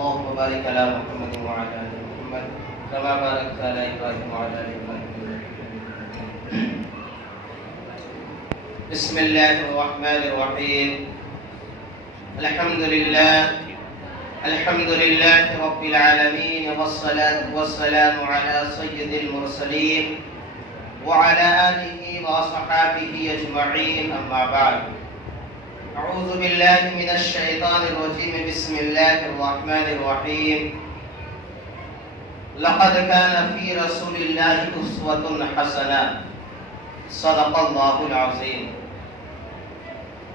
اللهم بارك على محمد وعلى ال محمد كما باركت على ابراهيم وعلى ال ابراهيم. بسم الله الرحمن الرحيم. الحمد لله رب العالمين، والصلاة والسلام على سيد المرسلين وعلى آله وصحابه أجمعين، أما بعد. أعوذ بالله من الشيطان الرجيم. بسم الله الرحمن الرحيم. لقد كان في رسول الله أسوة حسنة. صدق الله العظيم.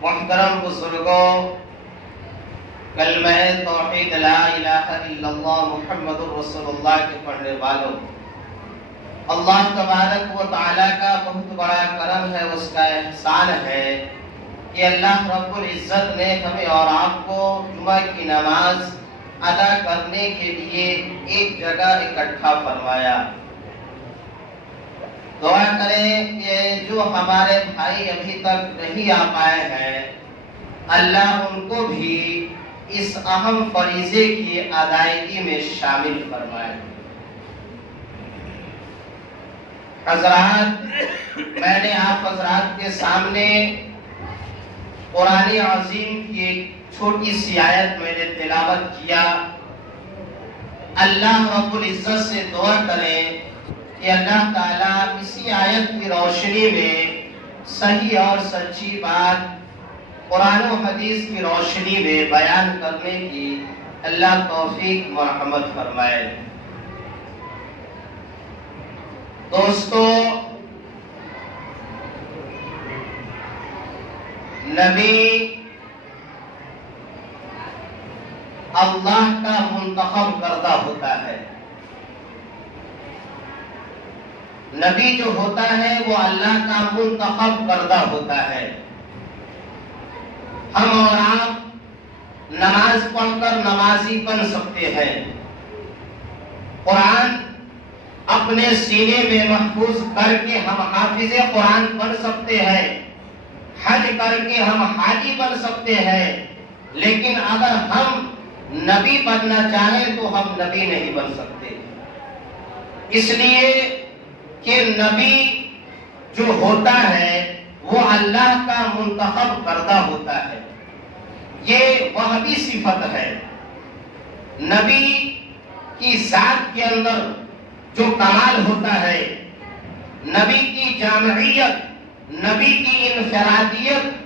محترم بزرگوں، کلمہ توحید لا الہ الا اللہ محمد رسول اللہ کے پڑھنے والوں، اللہ تبارک و تعالیٰ کا بہت بڑا کرم ہے، اس کا احسان ہے کہ اللہ رب العزت نے ہمیں اور آپ کو جمعہ کی نماز ادا کرنے کے لیے ایک جگہ اکٹھا فرمایا۔ دعا کریں کہ جو ہمارے بھائی ابھی تک نہیں آ پائے ہیں، اللہ ان کو بھی اس اہم فریضے کی ادائیگی میں شامل فرمائے۔ حضرات، میں نے آپ حضرات کے سامنے قرآن عظیم کی ایک چھوٹی سی آیت میں نے تلاوت کیا۔ اللہ رب العزت سے دعا کریں کہ اللہ تعالیٰ اسی آیت کی روشنی میں صحیح اور سچی بات قرآن و حدیث کی روشنی میں بیان کرنے کی اللہ توفیق مرحمت فرمائے۔ دوستو، نبی اللہ کا منتخب کردہ ہوتا ہے۔ نبی جو ہوتا ہے وہ اللہ کا منتخب کردہ ہوتا ہے۔ ہم اور آپ نماز پڑھ کر نمازی بن سکتے ہیں، قرآن اپنے سینے میں محفوظ کر کے ہم حافظ قرآن بن سکتے ہیں، حج کر کے ہم حاجی بن سکتے ہیں، لیکن اگر ہم نبی بننا چاہیں تو ہم نبی نہیں بن سکتے، اس لیے کہ نبی جو ہوتا ہے وہ اللہ کا منتخب کردہ ہوتا ہے۔ یہ وہابی صفت ہے۔ نبی کی ذات کے اندر جو کمال ہوتا ہے، نبی کی جامعیت، نبی کی انفرادیت،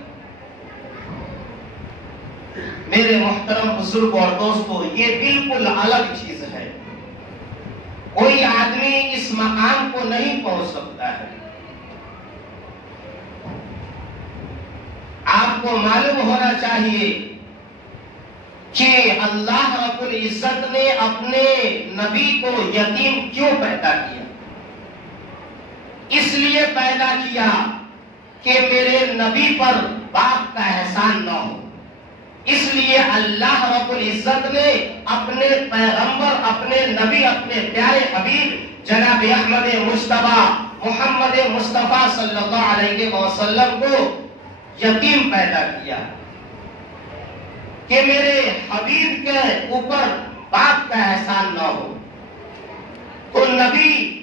میرے محترم بزرگ اور دوستو، یہ بالکل الگ چیز ہے۔ کوئی آدمی اس مقام کو نہیں پہنچ سکتا ہے۔ آپ کو معلوم ہونا چاہیے کہ اللہ رب العزت نے اپنے نبی کو یتیم کیوں پیدا کیا؟ اس لیے پیدا کیا کہ میرے نبی پر باپ کا احسان نہ ہو۔ اس لیے اللہ رب العزت نے اپنے پیغمبر، اپنے نبی، اپنے پیارے حبیب جناب احمد مصطفیٰ محمد مصطفیٰ صلی اللہ علیہ وسلم کو یتیم پیدا کیا کہ میرے حبیب کے اوپر باپ کا احسان نہ ہو۔ تو نبی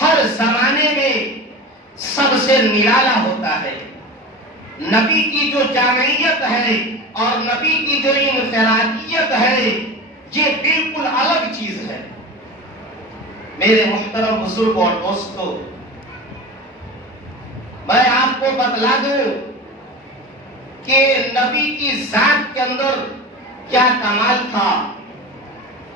ہر زمانے میں سب سے نرالا ہوتا ہے۔ نبی کی جو جامعیت ہے اور نبی کی جو انفرادیت ہے، یہ بالکل الگ چیز ہے۔ میرے محترم بزرگ اور دوستو، میں آپ کو بتلا دوں کہ نبی کی ذات کے اندر کیا کمال تھا۔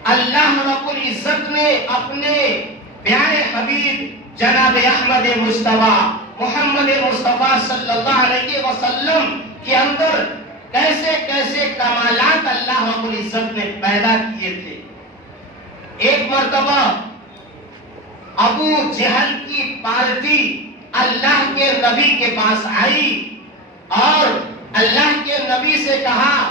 اللہ رب العزت نے اپنے پیارے حبیب جناب احمد مصطفیٰ محمد مصطفیٰ صلی اللہ علیہ وسلم کے اندر کیسے کیسے کمالات اللہ رب العزت نے پیدا کیے تھے۔ ایک مرتبہ ابو جہل کی پارٹی اللہ کے نبی کے پاس آئی اور اللہ کے نبی سے کہا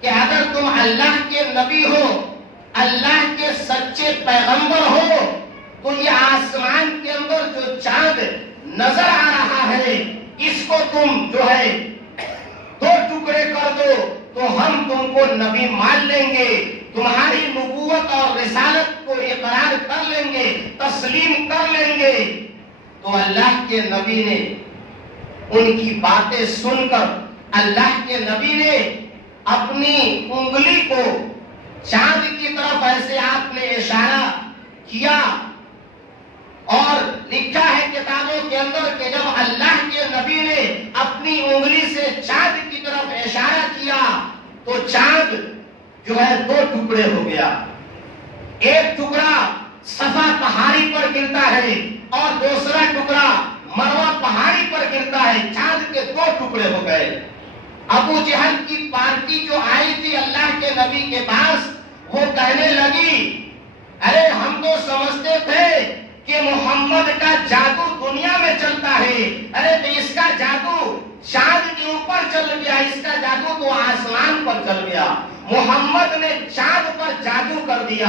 کہ اگر تم اللہ کے نبی ہو، اللہ کے سچے پیغمبر ہو، تو یہ آسمان کے اندر جو چاند نظر آ رہا ہے، اس کو تم جو ہے دو ٹکڑے کر دو تو ہم تم کو نبی مان لیں گے، تمہاری نبوت اور رسالت کو اقرار کر لیں گے، تسلیم کر لیں گے۔ تو اللہ کے نبی نے ان کی باتیں سن کر اللہ کے نبی نے اپنی انگلی کو چاند کی طرف ایسے آپ نے اشارہ کیا، اور لکھا ہے کتابوں کے اندر کہ جب اللہ کے نبی نے اپنی انگلی سے چاند کی طرف اشارہ کیا تو چاند جو ہے دو ٹکڑے ہو گیا۔ ایک ٹکڑا صفا پہاڑی پر گرتا ہے اور دوسرا ٹکڑا مروہ پہاڑی پر گرتا ہے، چاند کے دو ٹکڑے ہو گئے۔ ابو جہل کی پارٹی جو آئی تھی اللہ کے نبی کے پاس، وہ کہنے لگی ارے ہم تو سمجھتے تھے کہ محمد کا جادو دنیا میں چلتا ہے، ارے تو اس کا جادو چاند کے اوپر چل گیا، اس کا جادو تو آسمان پر چل گیا، محمد نے چاند پر جادو کر دیا۔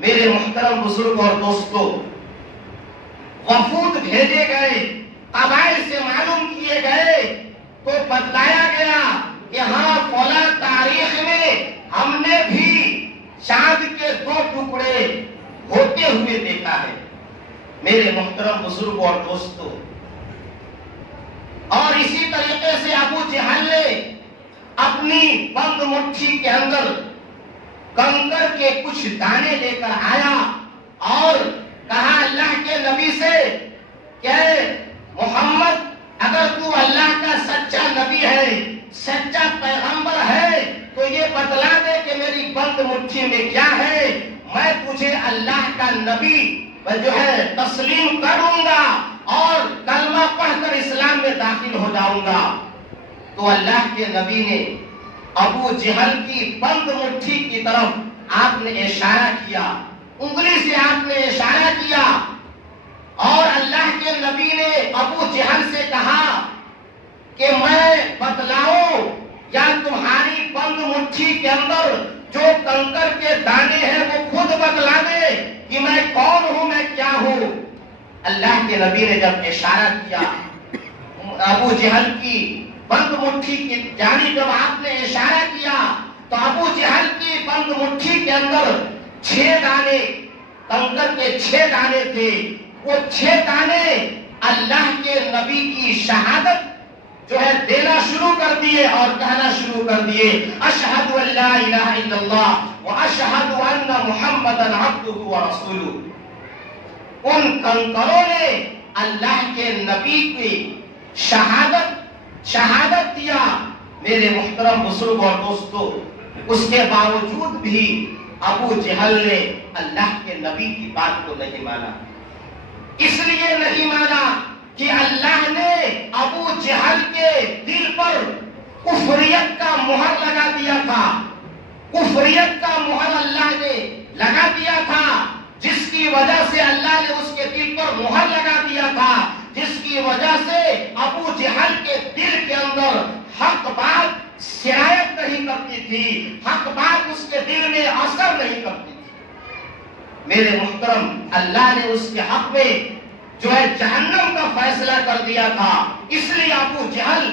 میرے محترم بزرگ اور دوستو، وفود بھیجے گئے، قبائل سے معلوم کیے گئے تو بتلایا گیا کہ ہاں فلاں تاریخ میں ہم نے بھی چاند کے دو ٹکڑے ہوتے ہوئے دیکھا ہے۔ میرے محترم بزرگ اور دوستو، اور اسی طریقے سے ابو جہل نے اپنی بند مٹھی کے اندر کنکر کے کچھ دانے لے کر آیا اور کہا اللہ کے نبی سے کہ محمد اگر تو اللہ کا سچا نبی ہے، سچا پیغمبر ہے تو یہ بتلا دے کہ میری بند مٹھی میں کیا ہے، میں تجھے اللہ کا نبی جو ہے تسلیم کروں گا اور کلمہ پڑھ کر اسلام میں داخل ہو جاؤں گا۔ تو اللہ کے نبی نے ابو جہل کی بند مٹھی کی طرف آپ نے اشارہ کیا، انگلی سے آپ نے اشارہ کیا، اور اللہ کے نبی نے ابو جہل سے کہا کہ میں بتلاؤں یا تمہاری بند مٹھی کے اندر جو کنکر کے دانے ہیں وہ خود بتلا دے کہ میں کون ہوں، میں کیا ہوں۔ اللہ کے نبی نے جب اشارہ کیا ابو جہل کی بند مٹھی کی جانب، جب آپ نے اشارہ کیا تو ابو جہل کی بند مٹھی کے اندر 6 دانے کنکر کے 6 دانے تھے۔ وہ 6 دانے اللہ کے نبی کی شہادت جو ہے دینا شروع کر دیے اور کہنا شروع کر دیے اشہد ان لا الہ الا اللہ واشہد ان محمدًا عبدہ ورسولہ۔ ان کنکروں نے اللہ کے نبی کی شہادت دیا۔ میرے محترم بزرگ اور دوستو، اس کے باوجود بھی ابو جہل نے اللہ کے نبی کی بات کو نہیں مانا۔ اس لیے نہیں مانا کہ اللہ نے ابو جہل کے دل پر کفریت کا مہر لگا دیا تھا، کفریت کا مہر اللہ نے لگا دیا تھا، جس کی وجہ سے اللہ نے اس کے دل پر مہر لگا دیا تھا، جس کی وجہ سے ابو جہل کے دل کے اندر حق بات سرایت نہیں کرتی تھی، حق بات اس کے دل میں اثر نہیں کرتی تھی۔ میرے محترم، اللہ نے اس کے حق میں جو ہے جہنم کا فیصلہ کر دیا تھا، اس لیے ابو جہل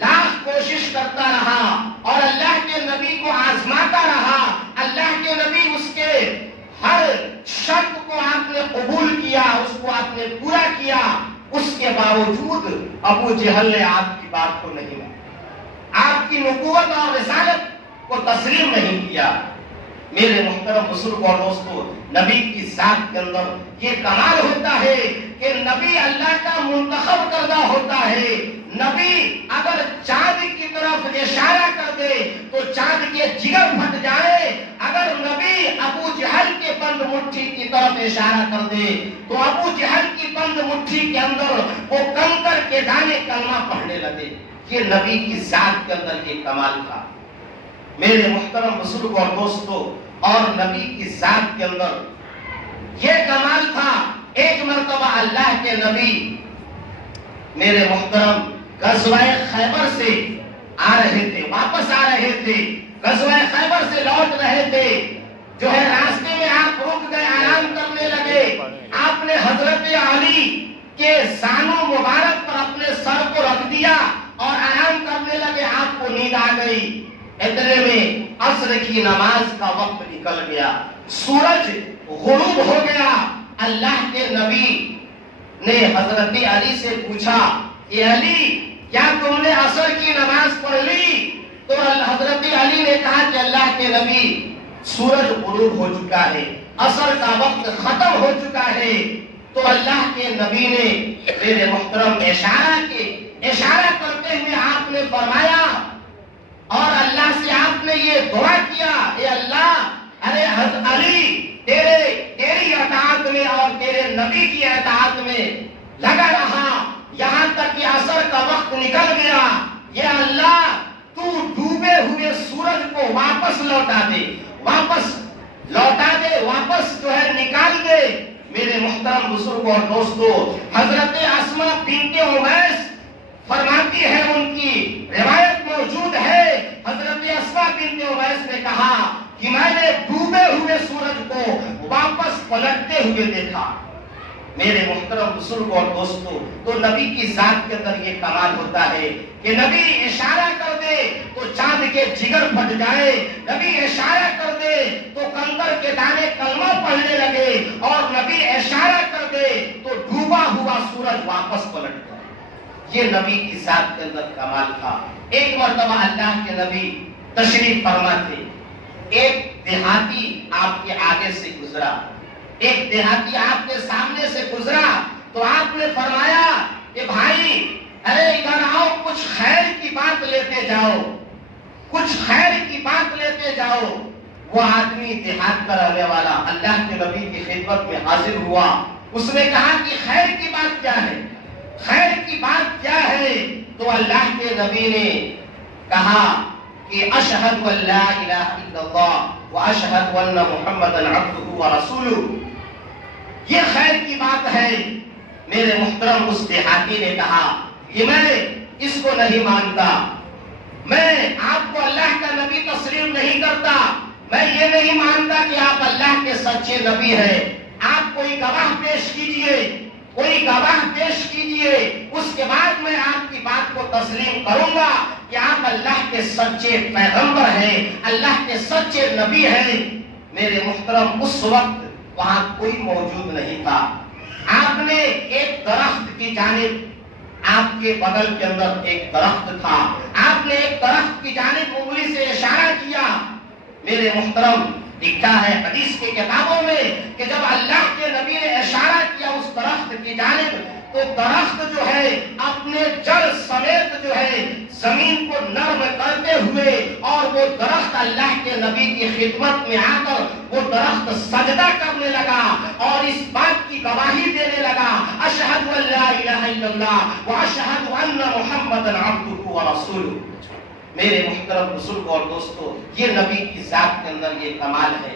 لاکھ کوشش کرتا رہا اور اللہ کے نبی کو آزماتا رہا۔ اللہ کے نبی اس کے ہر شرط کو آپ نے قبول کیا، اس کو آپ نے پورا کیا، اس کے باوجود ابو جہل نے آپ کی بات کو نہیں مانا، آپ کی نبوت اور رسالت کو تسلیم نہیں کیا۔ میرے محترم بزرگ اور دوستو، نبی کی ذات کے اندر یہ کمال ہوتا ہے کہ نبی اللہ کا منتخب کردہ ہوتا ہے۔ نبی اگر چاند کی طرف اشارہ کر دے تو چاند کے جگر پھٹ جائے، اگر نبی ابو جہل کے بند مٹھی کی طرف اشارہ کر دے تو ابو جہل کی بند مٹھی کے اندر وہ کنکر کے دانے کلمہ پڑھنے لگے۔ یہ نبی کی ذات کے اندر یہ کمال تھا۔ میرے محترم بزرگ اور دوستو، اور نبی کی ذات کے اندر یہ کمال تھا۔ ایک مرتبہ اللہ کے نبی میرے محترم غزوہ خیبر سے آ رہے تھے، واپس آ رہے تھے، غزوہ خیبر سے لوٹ رہے تھے، جو ہے راستے میں آپ رک گئے، آرام کرنے لگے۔ آپ نے حضرت علی کے زانو مبارک پر اپنے سر کو رکھ دیا اور آرام کرنے لگے۔ آپ کو نیند آ گئی۔ اتنے میں عصر کی نماز کا وقت نکل گیا، سورج غروب ہو گیا۔ اللہ کے نبی نے حضرت علی سے پوچھا کہ علی کیا تم نے عصر کی نماز پڑھ لی؟ تو حضرت علی نے کہا کہ اللہ کے نبی سورج غروب ہو چکا ہے، عصر کا وقت ختم ہو چکا ہے۔ تو اللہ کے نبی نے میرے محترم اشارہ کرتے ہوئے آپ نے فرمایا اور اللہ سے آپ نے یہ دعا کیا، اے اللہ، ارے حضرت علی تیری اطاعت میں اور تیرے نبی کی اطاعت میں لگا رہا یہاں تک کہ عصر کا وقت نکل گیا۔ یہ اللہ تو ڈوبے ہوئے سورج کو واپس لوٹا دے، واپس جو ہے نکال دے۔ میرے محترم بزرگوں اور دوستو، حضرت اسما بنت عمیس فرماتی ہے، ان کی روایت موجود ہے، حضرت اسما بنت عمیس نے کہا کہ میں نے ڈوبے ہوئے سورج کو واپس پلٹتے ہوئے دیکھا۔ میرے محترم بزرگوں اور دوستو، تو نبی کی ذات کے اندر یہ کمال ہوتا ہے کہ نبی اشارہ کر دے تو چاند کے جگر پھٹ جائے، نبی اشارہ کر دے تو کنکر کے دانے کلمہ پڑھنے لگے، اور نبی اشارہ کر دے تو ڈوبا ہوا سورج واپس پلٹ جائے۔ یہ نبی کی ذات کے اندر کمال تھا۔ ایک مرتبہ اللہ کے نبی تشریف فرما تھے، ایک دیہاتی آپ کے آگے سے گزرا، ایک دیہاتی آپ کے سامنے سے گزرا، تو آپ نے فرمایا کہ بھائی ارے ادھر آؤ، کچھ خیر کی بات لیتے جاؤ، کچھ خیر کی بات لیتے جاؤ۔ وہ آدمی دیہات کا رہنے والا اللہ کے نبی کی خدمت میں حاضر ہوا، اس نے کہا کہ خیر کی بات کیا ہے، خیر کی بات کیا ہے؟ تو اللہ کے نبی نے کہا کہ اشہد ان لا الہ الا اللہ واشہد ان محمدا عبدہ ورسولہ، یہ خیر کی بات ہے۔ میرے محترم اس دیہاتی نے کہا کہ میں اس کو نہیں مانتا، میں آپ کو اللہ کا نبی تسلیم نہیں کرتا، میں یہ نہیں مانتا کہ آپ اللہ کے سچے نبی ہیں، آپ کوئی گواہ پیش کیجئے، کوئی گواہ پیش کیجئے، اس کے بعد میں آپ کی بات کو تسلیم کروں گا کہ آپ اللہ کے سچے پیغمبر ہیں، اللہ کے سچے نبی ہیں۔ میرے محترم اس وقت وہاں کوئی موجود نہیں تھا، آپ نے ایک درخت کی جانب، آپ کے بغل کے اندر ایک درخت تھا، آپ نے ایک درخت کی جانب انگلی سے اشارہ کیا۔ میرے محترم لکھا ہے حدیث کی کتابوں میں کہ جب اللہ کے نبی نے اشارہ کیا اس درخت کی جانب، تو درخت جو ہے اپنے جڑ سمیت جو ہے زمین کو نرم کرتے ہوئے، اور وہ درخت اللہ کے نبی کی خدمت میں آ کر وہ درخت سجدہ کرنے لگا اور اس بات کی گواہی دینے لگا، اشہد ان لا الہ الا اللہ واشہد ان محمدا عبدہ ورسولہ۔ میرے محترم بزرگوں اور دوستو، یہ نبی کی ذات کے اندر یہ کمال ہے۔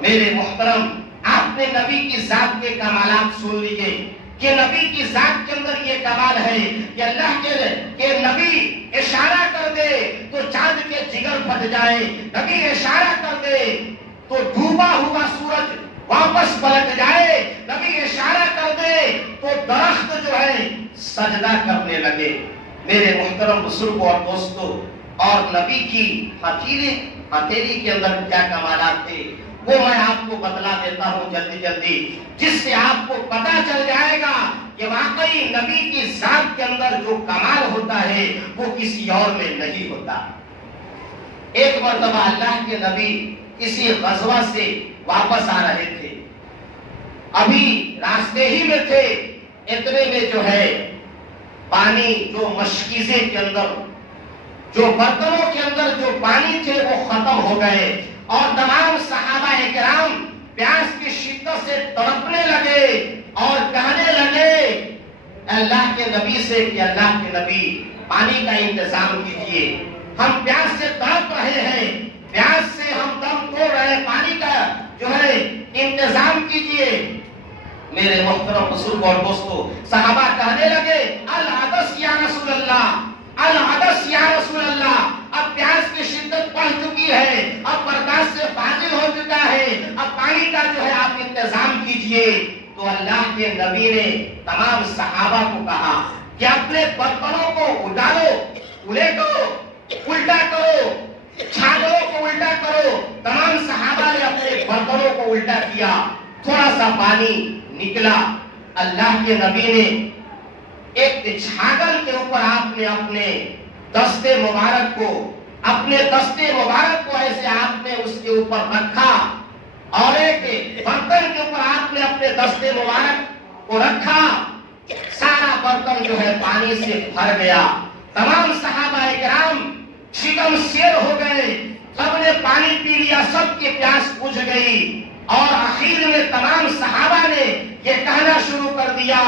میرے محترم، آپ نے نبی کی ذات کے کمالات سن لیے کہ نبی کی ذات کے اندر یہ کمال ہے کہ اللہ کے نبی اشارہ کر دے تو چاند کے جگر پھٹ جائے، نبی اشارہ کر دے تو ڈوبا ہوا سورج واپس پلٹ جائے، نبی اشارہ کر دے تو درخت جو ہے سجدہ کرنے لگے۔ میرے محترم بزرگوں اور دوستو، اور نبی کی ہتھیلی کے اندر کیا کمالات تھے وہ میں آپ کو بتلا دیتا ہوں جلدی، جس سے آپ کو پتا چل جائے گا کہ واقعی نبی کی ذات کے اندر جو کمال ہوتا ہے وہ کسی اور میں نہیں ہوتا۔ ایک مرتبہ اللہ کے نبی کسی غزوہ سے واپس آ رہے تھے، ابھی راستے ہی میں تھے، اتنے میں جو ہے پانی جو مشکیزے کے اندر، جو برتنوں کے اندر جو پانی تھے وہ ختم ہو گئے، اور تمام صحابہ اکرام پیاس کی شدت سے تڑپنے لگے اور کہنے لگے اللہ کے نبی سے کہ اللہ کے نبی پانی کا انتظام کیجئے، ہم پیاس سے تڑپ رہے ہیں، پیاس سے ہم دم توڑ رہے ہیں، پانی کا جو ہے انتظام کیجئے۔ میرے محترم بزرگوں اور دوستو، صحابہ کہنے لگے العدس یا رسول اللہ، العدس یا رسول اللہ، اب پیاس کی شدت بڑھ چکی ہے، اب برداشت سے فاضل ہو چکا ہے، اب پانی کا جو ہے آپ انتظام کیجئے۔ تو اللہ کے نبی نے تمام صحابہ کو کہا کہ اپنے برتنوں کو اٹھالو، الٹو، الٹا کرو، سا پانی نکلا، اللہ کے نبی نے ایک چھاگل کے اوپر آپ نے اپنے دستے مبارک کو ایسے آپ نے اس کے اوپر رکھا، اور ایک برتن کے اوپر آپ نے اپنے دستے مبارک کو رکھا، سارا برتن جو ہے پانی سے بھر گیا، تمام صحابہ کرام شکم سیر ہو گئے، سب نے پانی پی لیا، سب کی پیاس بجھ گئی، اور آخر میں تمام صحابہ نے یہ کہنا شروع کر دیا،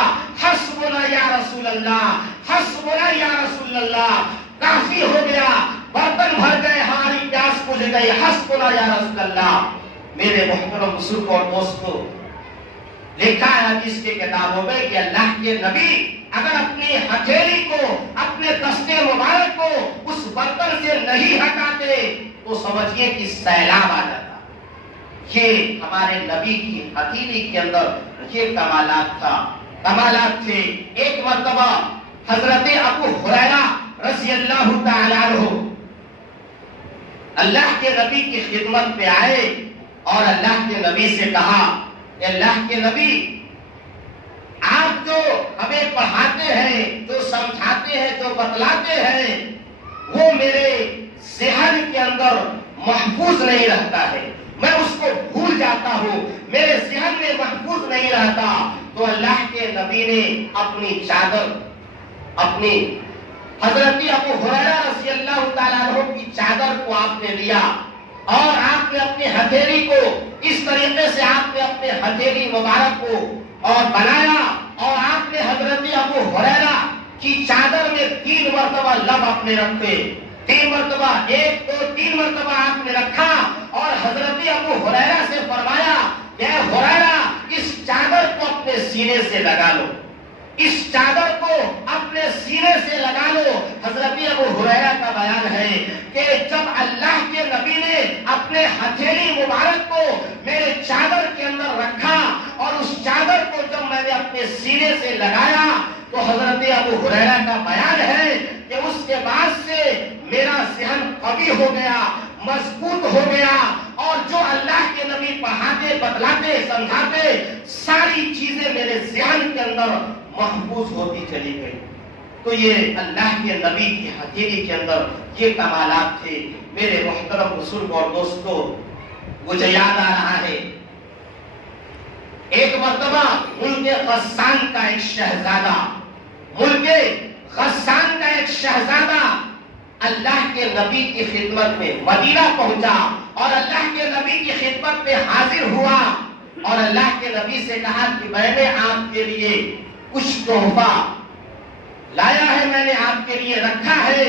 حسبنا یا رسول اللہ، حسبنا یا رسول اللہ، کافی ہو گیا، برتن بھر گئے، ہماری پیاس بجھ گئی، حسبنا یا رسول اللہ۔ میرے محترم بزرگوں اور دوستوں، لکھا ہے حدیث کی کتابوں میں کہ اللہ کے نبی اگر اپنی ہتھیلی کو، اپنے دستے مبارک کو اس برتن سے نہیں ہٹاتے تو سمجھیے کہ سیلاب آ جاتا۔ یہ ہمارے نبی کی ہتھیلی کے اندر یہ کمالات تھے۔ ایک مرتبہ حضرت ابو ہریرہ رضی اللہ تعالی عنہ اللہ کے نبی کی خدمت پہ آئے اور اللہ کے نبی سے کہا کہ اللہ کے نبی، آپ جو ہمیں پڑھاتے ہیں، جو سمجھاتے ہیں، جو بتلاتے ہیں، وہ میرے ذہن کے اندر محفوظ نہیں رہتا ہے، میں اس کو بھول جاتا ہوں، میرے ذہن میں محفوظ نہیں رہتا۔ تو اللہ کے نبی نے اپنی چادر، اپنی حضرت ابو ہریرہ رضی اللہ تعالیٰ عنہ کی چادر کو آپ نے لیا، اور آپ نے اپنی ہتھیلی کو اس طریقے سے آپ نے اپنے ہتھیلی مبارک کو اور بنایا، اور آپ نے حضرت ابو ہریرہ کی چادر میں 3 مرتبہ لب اپنے رکھے، 3 مرتبہ، 1 2 3 مرتبہ آپ نے رکھا، اور حضرت ابو ہریرہ سے فرمایا کہ اے ہریرہ، اس چادر کو اپنے سینے سے لگا لو، اس چادر کو اپنے سینے سے لگا لو۔ حضرت ابو ہریرہ کا بیان ہے کہ جب اللہ کے نبی نے اپنے ہتھیلی مبارک کو میرے چادر کے اندر رکھا، اور اس چادر کو جب میں نے اپنے سینے سے لگایا، تو حضرت ابو ہریرہ کا بیان ہے کہ اس کے بعد سے میرا ذہن قوی ہو گیا، مضبوط ہو گیا، اور جو اللہ کے نبی پڑھاتے، بتلاتے، سمجھاتے، ساری چیزیں میرے ذہن کے اندر محفوظ ہوتی چلی گئی۔ تو یہ اللہ کے نبی کی ہتھیلی کے اندر یہ کمالات تھے۔ میرے محترم بزرگ اور دوستو، مجھے یاد آ رہا ہے ایک مرتبہ ملک غسان کا ایک شہزادہ، اللہ کے نبی کی خدمت میں مدینہ پہنچا، اور اللہ کے نبی کی خدمت میں حاضر ہوا، اور اللہ کے نبی سے کہا کہ میں نے آپ کے لیے کچھ تحفہ لایا ہے، میں نے آپ کے لیے رکھا ہے،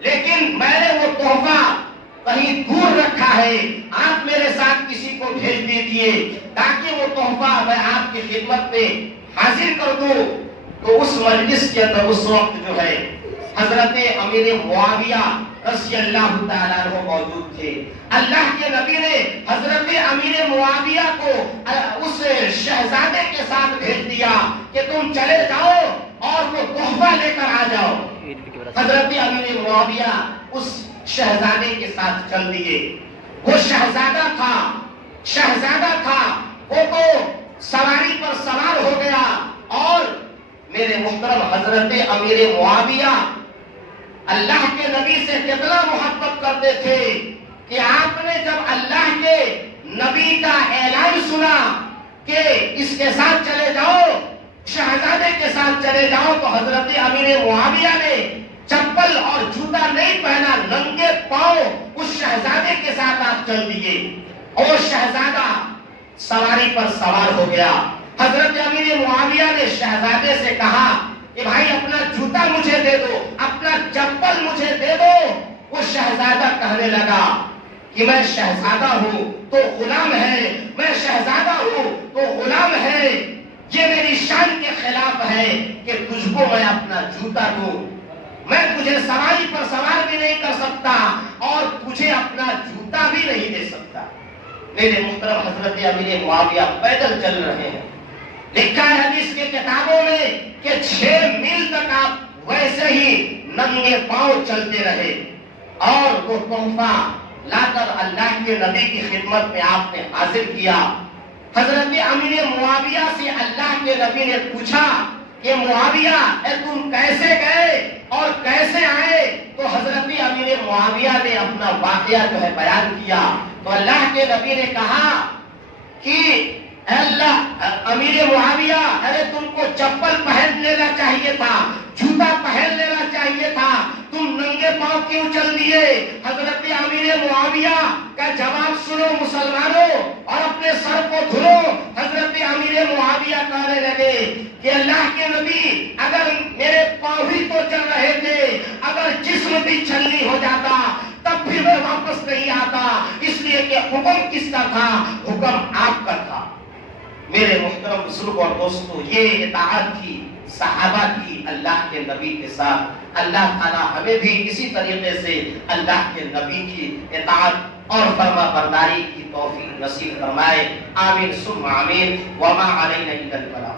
لیکن میں نے وہ تحفہ کہیں دور رکھا ہے، آپ میرے ساتھ کسی کو بھیج دیجئے تاکہ وہ تحفہ میں آپ کی خدمت میں حاضر کر دوں۔ تو اس مجلس کے اندر اس وقت جو ہے حضرت امیر معاویہ رضی اللہ تعالیٰ عنہ موجود تھے۔ اللہ کے نبی نے حضرت امیر معاویہ کو اس شہزادے کے ساتھ بھیج دیا کہ تم چلے جاؤ اور وہ تحفہ لے کر آ جاؤ۔ حضرت امیر معاویہ اس شہزادے کے ساتھ چل دیے۔ وہ شہزادہ تھا، وہ تو سواری پر سوار ہو گیا، اور میرے محترم حضرت امیر معاویہ اللہ کے نبی سے کتنا محبت کرتے تھے کہ آپ نے جب اللہ کے نبی کا اعلان سنا کہ اس کے ساتھ چلے جاؤ، شہزادے کے ساتھ چلے جاؤ، تو حضرت امیر معاویہ نے چپل اور جوتا نہیں پہنا، ننگے پاؤں اس شہزادے کے ساتھ آپ چل دیے، اور شہزادہ سواری پر سوار ہو گیا۔ حضرت امیر معاویہ نے شہزادے سے کہا کہ بھائی اپنا جوتا مجھے دے دو، اپنا چپل مجھے دے دو۔ وہ شہزادہ کہنے لگا کہ میں شہزادہ ہوں تو غلام ہے، میں شہزادہ ہوں تو غلام ہے، یہ میری شان کے خلاف ہے کہ تجھ کو میں اپنا جوتا دوں، میں تجھے سواری پر سوار بھی نہیں کر سکتا اور تجھے اپنا جوتا بھی نہیں دے سکتا۔ میرے محترم حضرت امیر معاویہ پیدل چل رہے ہیں، لکھا ہے حدیث کے کتابوں میں کہ 6 میل تک آپ ویسے ہی ننگے پاؤں چلتے رہے، اور وہ تحفہ لا کر اللہ کے نبی کی خدمت میں آپ نے حاضر کیا۔ حضرت امیر معاویہ سے اللہ کے نبی نے پوچھا کہ معاویہ تم کیسے گئے اور کیسے آئے؟ تو حضرت امیر معاویہ نے اپنا واقعہ جو ہے بیان کیا. تو اللہ کے نبی نے کہا کہ اے اللہ امیر معاویہ، ارے تم کو چپل پہن لینا چاہیے تھا، جوتا پہن لینا چاہیے تھا، تم ننگے پاؤں کیوں چل دیے؟ حضرت امیر معاویہ کا جواب سنو مسلمانوں اور اپنے سر کو دھلو. حضرت امیر معاویہ کہنے لگے کہ اللہ کے نبی، اگر میرے پاؤں ہی تو چل رہے تھے، اگر جسم بھی چھلنی ہو جاتا تب بھی میں واپس نہیں آتا، اس لیے کہ حکم کس کا تھا؟ حکم آپ کا تھا. میرے محترم بزرگ اور دوستو، یہ اطاعت تھی صحابہ کی اللہ کے نبی کے ساتھ. اللہ تعالیٰ ہمیں بھی اسی طریقے سے اللہ کے نبی کی اطاعت اور فرما برداری کی توفیق نصیب فرمائے. آمین ثم آمین. وما علینا الا البلاغ.